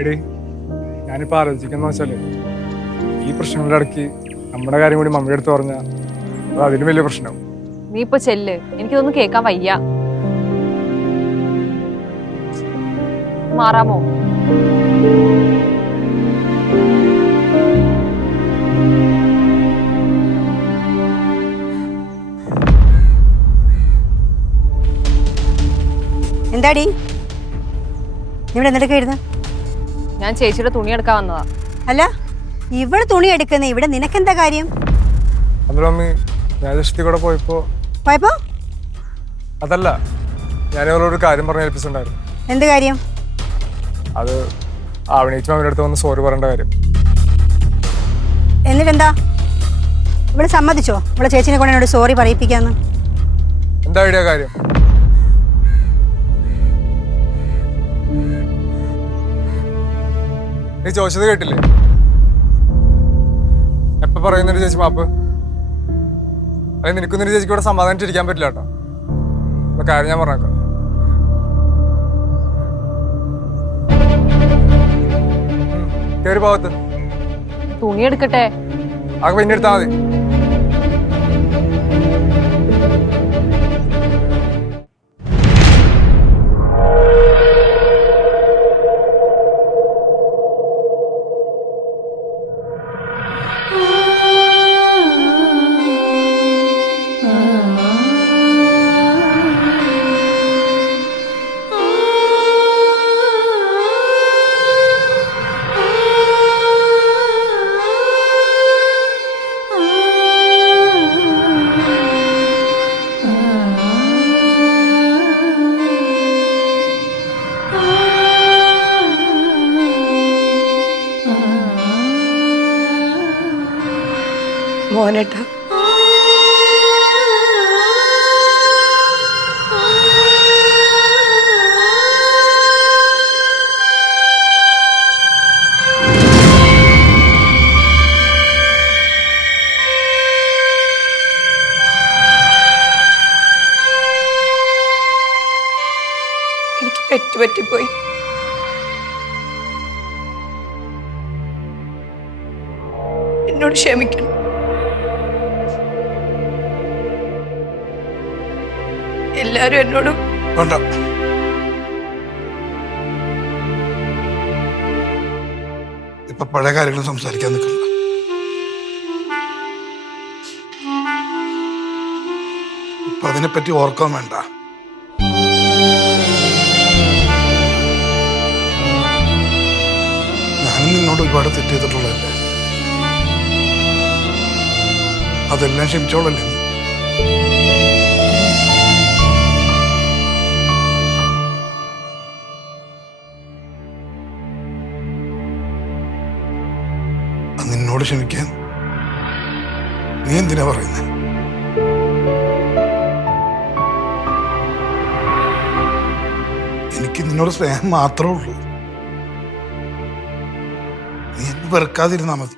എടി ഞാനിപ്പോൾ ആലോചിക്കുന്ന വെച്ചാല് ഈ പ്രശ്നങ്ങളുടെ ഇടയ്ക്ക് നമ്മുടെ കാര്യം കൂടി മമ്മിയുടെ അടുത്ത് പറഞ്ഞാൽ അത് അതിലും വലിയ പ്രശ്നമാവും. നീ ഇപ്പൊ ചെല്ല്, എനിക്കിതൊന്നും കേൾക്കാൻ വയ്യ. മാറാമോ? എന്താടി ഇവിടെ എന്തെടുക്കായിരുന്നു? ഞാൻ ചേച്ചിയുടെ തുണി എടുക്കാൻ വന്നതാ. അല്ല, ഇവിടെ തുണി എടുക്കുന്നേ, ഇവിടെ നിനക്കെന്താ കാര്യം? അതുപോലെ മമ്മി ഞാൻ ജസ്റ്റ് കൂടെ പോയപ്പോ അതല്ല, ഞാൻ അവരോടൊരു കാര്യം പറഞ്ഞ് ഏൽപ്പിച്ചിട്ടുണ്ടായിരുന്നു. എന്ത് കാര്യം? അത് ആവണീച്ച് മമ്മിയുടെ അടുത്ത് വന്ന് സോറി പറയേണ്ട കാര്യം. എന്നിട്ടെന്താ ഇവിടെ സമ്മതിച്ചോ ഇവിടെ ചേച്ചിനെ കൊണ്ട് എന്നോട് സോറി പറയിപ്പിക്കാന്ന്? എന്താ ഐഡിയ കാര്യം? നീ ചോദിച്ചത് കേട്ടില്ലേ? എപ്പോ പറയുന്നൊരു ചേച്ചി മാപ്പ്? അത് നിനക്കൊന്നൊരു ചേച്ചിക്ക് ഇവിടെ സമാധാനിച്ചിരിക്കാൻ പറ്റില്ല കേട്ടോ. കാര്യം ഞാൻ പറഞ്ഞേക്കാം. കേറി ഭാഗത്ത് തുണി എടുക്കട്ടെ. ആകെ പിന്നെ എടുത്താൽ മതി. മോനേട്ടാ, എനിക്ക് തെറ്റുപറ്റിപ്പോയി. എന്നോട് ക്ഷമിക്കണം. എല്ലാരും എന്നോട് വേണ്ട, ഇപ്പൊ പഴയ കാര്യങ്ങൾ സംസാരിക്കാൻ നിൽക്കണ്ട. ഇപ്പൊ അതിനെപ്പറ്റി ഓർക്കാൻ വേണ്ട. ഞാനും നിന്നോട് ഒരുപാട് തെറ്റ് ചെയ്തിട്ടുള്ളതല്ലേ, അതെല്ലാം ക്ഷമിച്ചോളല്ലേ നീ? നിന്നോട് ക്ഷമിക്കാൻ നീ എന്തിനാ പറയുന്നത്? എനിക്ക് നിന്നോട് സ്നേഹം മാത്രമേ ഉള്ളൂ. നീ എന്നെ വെറുക്കാതിരുന്നാ മതി.